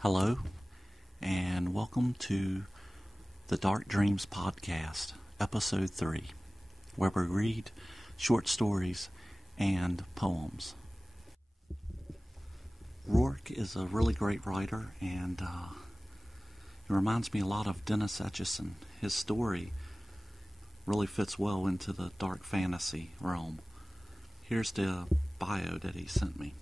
Hello, and welcome to the Dark Dreams Podcast, Episode 3, where we read short stories and poems. Rourke is a really great writer, and it reminds me a lot of Dennis Etchison. His story really fits well into the dark fantasy realm. Here's the bio that he sent me.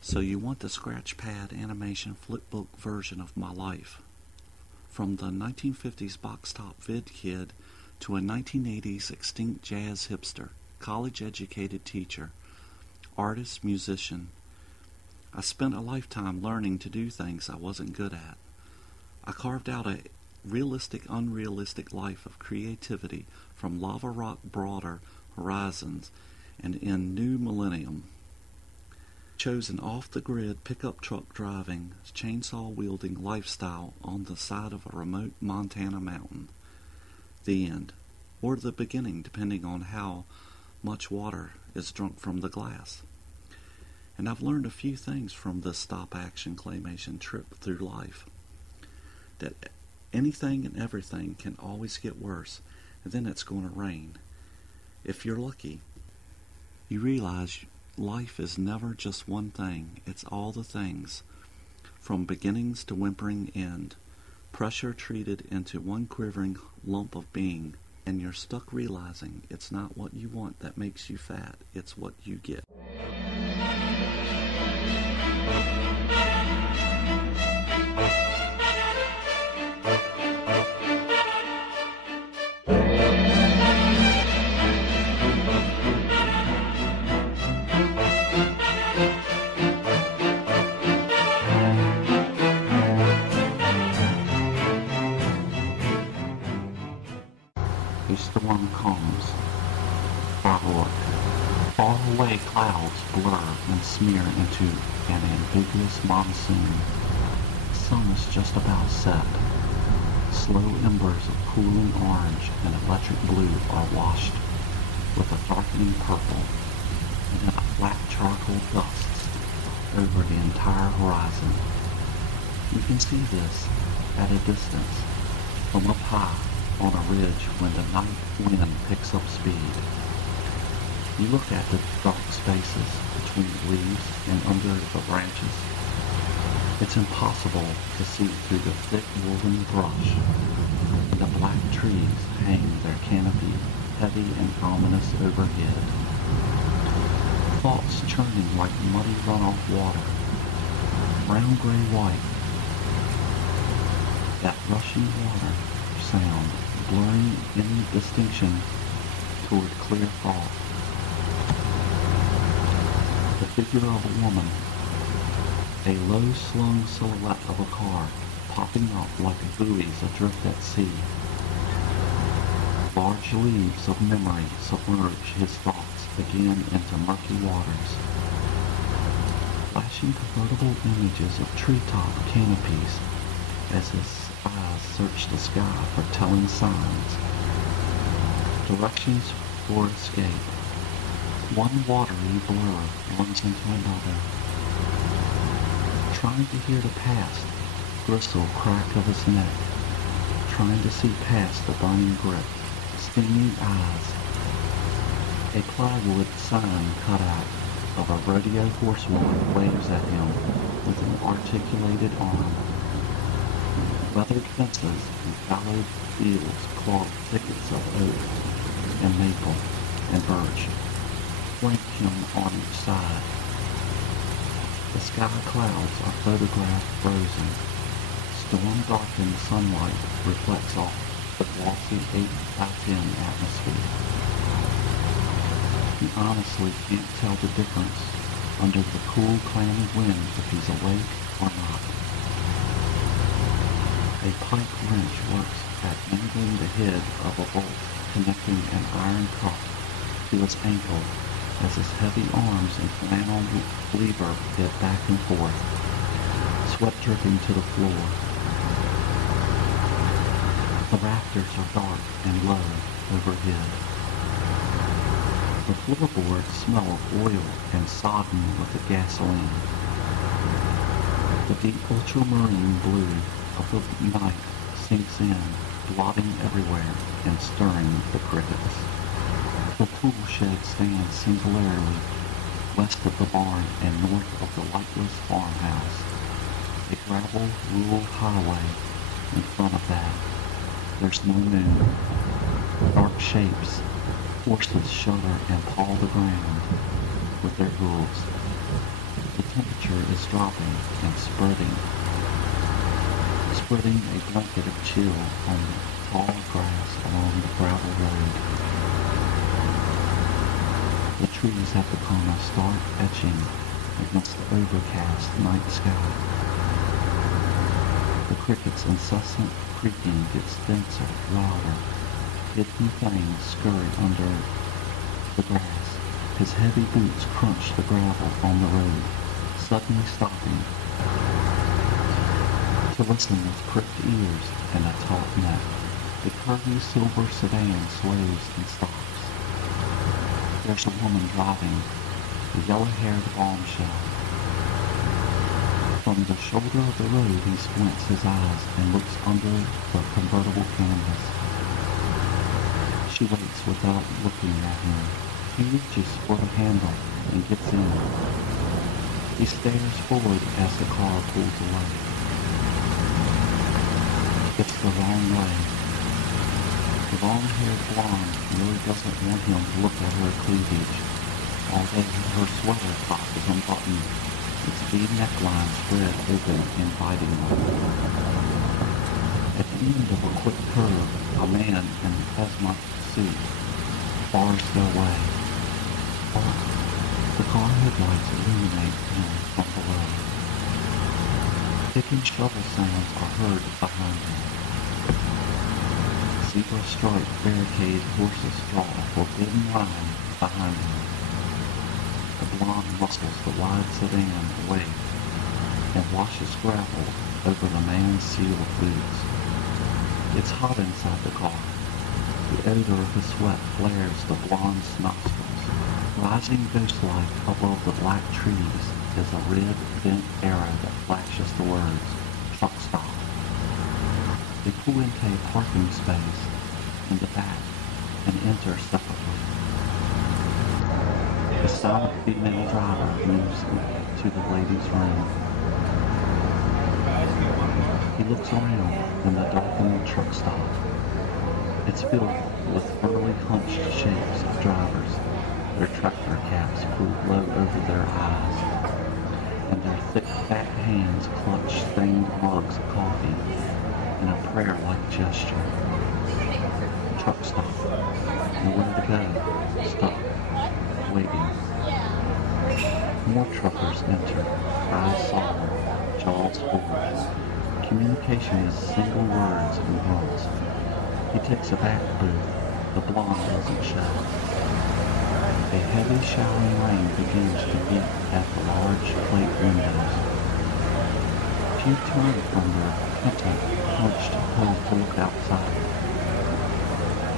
So you want the scratch pad animation flipbook version of my life. From the 1950s box top vid kid to a 1980s extinct jazz hipster, college-educated teacher, artist, musician. I spent a lifetime learning to do things I wasn't good at. I carved out a realistic, unrealistic life of creativity from lava rock broader horizons and in new millennium. Chose an off-the-grid pickup truck driving, chainsaw-wielding lifestyle on the side of a remote Montana mountain. The end, or the beginning, depending on how much water is drunk from the glass. And I've learned a few things from this stop-action claymation trip through life. That anything and everything can always get worse, and then it's going to rain. If you're lucky, you realize life is never just one thing, it's all the things, from beginnings to whimpering end, pressure treated into one quivering lump of being, and you're stuck realizing it's not what you want that makes you fat, it's what you get. A storm comes. Far away clouds blur and smear into an ambiguous monsoon. The sun is just about set. Slow embers of cooling orange and electric blue are washed with a darkening purple, and then a flat charcoal dusts over the entire horizon. You can see this at a distance, from up high on a ridge when the night wind picks up speed. You look at the dark spaces between the leaves and under the branches. It's impossible to see through the thick woven brush, and the black trees hang their canopy heavy and ominous overhead. Thoughts churning like muddy runoff water, brown gray white. That rushing water sound blurring any distinction toward clear thought. The figure of a woman, a low-slung silhouette of a car popping up like buoys adrift at sea. Large leaves of memory submerge his thoughts again into murky waters. Flashing convertible images of treetop canopies as his eyes search the sky for telling signs, directions for escape. One watery blur runs into another. Trying to hear the past bristle crack of his neck, trying to see past the burning grip, stinging eyes. A plywood sign cutout of a rodeo horsewoman waves at him with an articulated arm. Weathered fences and fallowed fields clog thickets of oak and maple and birch flank him on each side. The sky clouds are photographed frozen. Storm-darkened sunlight reflects off the glossy 8x10 atmosphere. He honestly can't tell the difference under the cool, clammy wind if he's awake or not. A pike wrench works at angling the head of a bolt connecting an iron cuff to his ankle as his heavy arms and flannel lever get back and forth, sweat dripping to the floor. The rafters are dark and low overhead. The floorboards smell of oil and sodden with the gasoline. The deep ultramarine blue of the night sinks in, blotting everywhere and stirring the crickets. The tool shed stands singularly west of the barn and north of the lightless farmhouse. A gravel rural highway in front of that. There's no moon. Dark shapes, horses shudder and paw the ground with their hooves. The temperature is dropping and spreading a blanket of chill on the tall grass along the gravel road. The trees have become a stark etching against the overcast night sky. The cricket's incessant creaking gets denser, louder. Hidden things scurry under the grass. His heavy boots crunch the gravel on the road, suddenly stopping to listen with pricked ears and a taut neck. The curvy silver sedan slows and stops. There's a woman driving, a yellow-haired bombshell. From the shoulder of the road he squints his eyes and looks under the convertible canvas. She waits without looking at him. He reaches for the handle and gets in. He stares forward as the car pulls away. It's the wrong way. The long-haired blonde really doesn't want him to look at her cleavage, although her sweater top is unbuttoned, its V neckline spread open invitingly. At the end of a quick curve, a man in a hazmat suit bars their way. But the car headlights illuminate him from below. Ticking shovel sounds are heard behind him. Zebra stripe barricade horses draw a forbidden line behind him. The blonde muscles the wide sedan away and washes gravel over the man's sealed boots. It's hot inside the car. The odor of his sweat flares the blonde's nostrils. Rising ghost-like above the black trees is a red, bent arrow that flashes the words, "Truck stop." They pull into a parking space in the back and enter separately. The silent female driver moves into the ladies' room. He looks around in the darkening truck stop. It's filled with burly, hunched shapes of drivers, their tractor caps pulled low over their eyes, and their thick, fat hands clutch stained mugs of coffee in a prayer-like gesture. Truck stop. Nowhere to go. Stuck. Waiting. More truckers enter, eyes solemn, jaws forward. Communication is single words and grunts. He takes a back booth. The blonde doesn't shout. A heavy showering rain begins to beat at the large plate windows. Few turn from their penitent, hunched pose to look outside.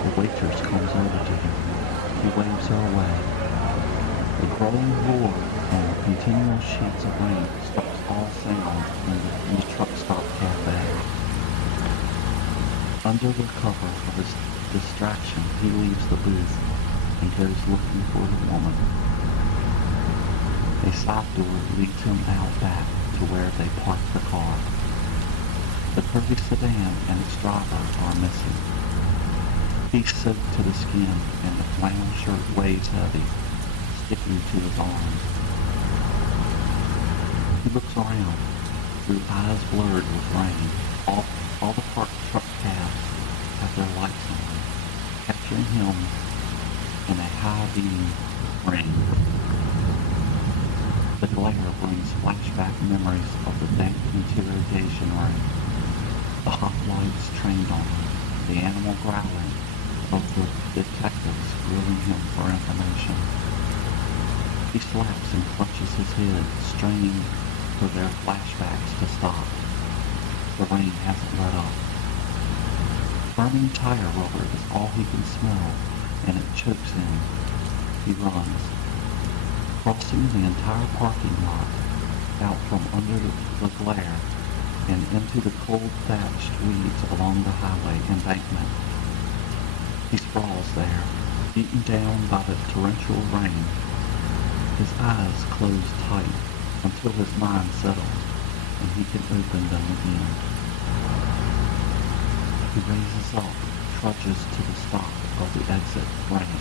The waitress comes over to him. He waves her away. The growing roar and the continual sheets of rain stops all sound in the truck stop cafe. Under the cover of his distraction, he leaves the booth and goes looking for the woman. A side door leads him out back to where they park the car. The curvy sedan and its driver are missing. He's soaked to the skin and the flannel shirt weighs heavy, sticking to his arms. He looks around, through eyes blurred with rain. All the parked truck cabs have their lights on, capturing him in a high beam of rain. The glare brings flashback memories of the dank interrogation room, the hot lights trained on him, the animal growling of the detectives grilling him for information. He slaps and clutches his head, straining for their flashbacks to stop. The rain hasn't let up. Burning tire rubber is all he can smell, and it chokes him. He runs, crossing the entire parking lot, out from under the glare, and into the cold thatched weeds along the highway embankment. He sprawls there, beaten down by the torrential rain. His eyes close tight until his mind settles, and he can open them again. He raises up, trudges to the stop of the exit ramp,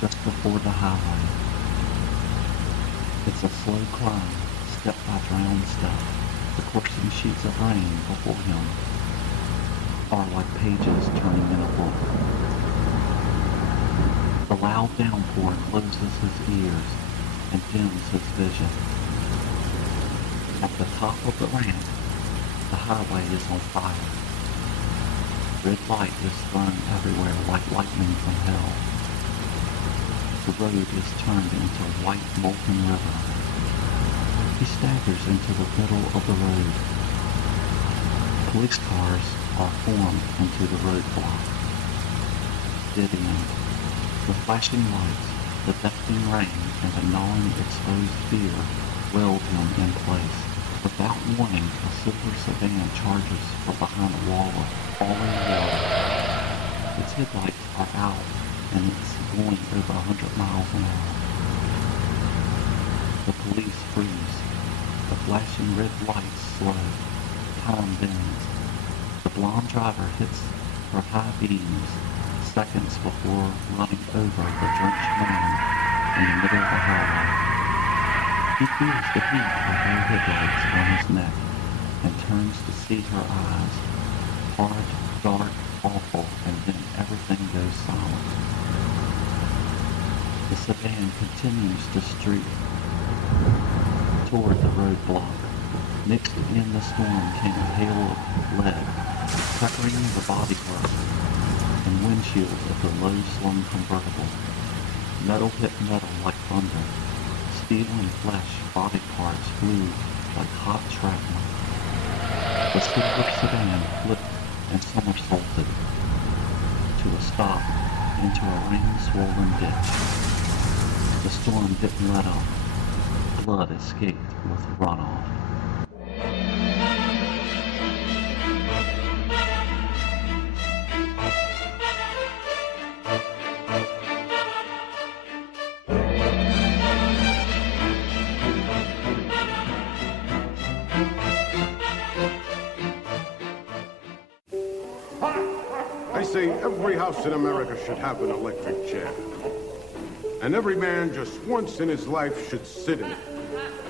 just before the highway. It's a slow climb, step by drowned step. The coursing sheets of rain before him are like pages turning in a book. The loud downpour closes his ears and dims his vision. At the top of the ramp, the highway is on fire. Red light is thrown everywhere like lightning from hell. The road is turned into a white molten river. He staggers into the middle of the road. Police cars are formed into the roadblock. Dead end. The flashing lights, the deafening rain, and the gnawing exposed fear weld him in place. Without warning, a silver sedan charges from behind a wall of falling water. Its headlights are out, and it's going over 100 miles an hour. The police freeze. The flashing red lights slow. Time bends. The blonde driver hits her high beams seconds before running over the drenched man in the middle of the highway. He feels the heat of her headlights on his neck and turns to see her eyes. Hard, dark, awful, and then everything goes silent. The sedan continues to streak toward the roadblock. Mixed in the storm came a hail of lead, peppering the bodywork and windshield of the low-slung convertible. Metal hit metal like thunder. Steel and flesh body parts flew like hot shrapnel. The silver sedan flipped and somersaulted to a stop into a rain-swollen ditch. The storm didn't let up. Blood escaped with runoff. I say every house in America should have an electric chair. And every man just once in his life should sit in it,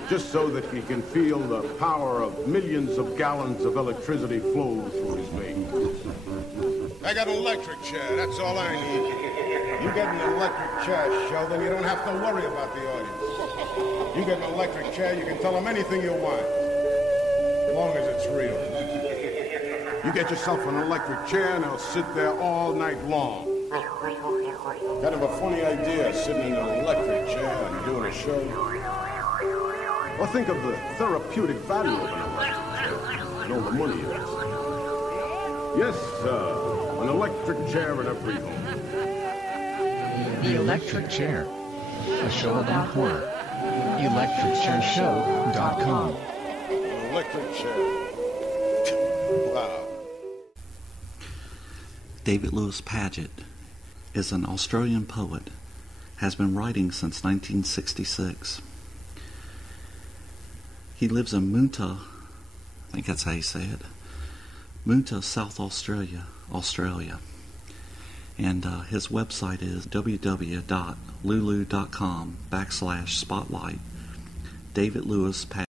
just so that he can feel the power of millions of gallons of electricity flow through his veins. I got an electric chair, that's all I need. You get an electric chair, Sheldon, you don't have to worry about the audience. You get an electric chair, you can tell them anything you want, as long as it's real. You get yourself an electric chair and they'll sit there all night long. Kind of a funny idea, sitting in an electric chair and doing a show. Or think of the therapeutic value of an electric chair and all the money it is. Yes, an electric chair in every home. The Electric Chair, a show about horror. ElectricChairShow.com. An electric chair. Wow. David Lewis Paget is an Australian poet, has been writing since 1966. He lives in Moonta, I think that's how you say it, Moonta, South Australia. And his website is www.lulu.com/spotlight. David Lewis Paget.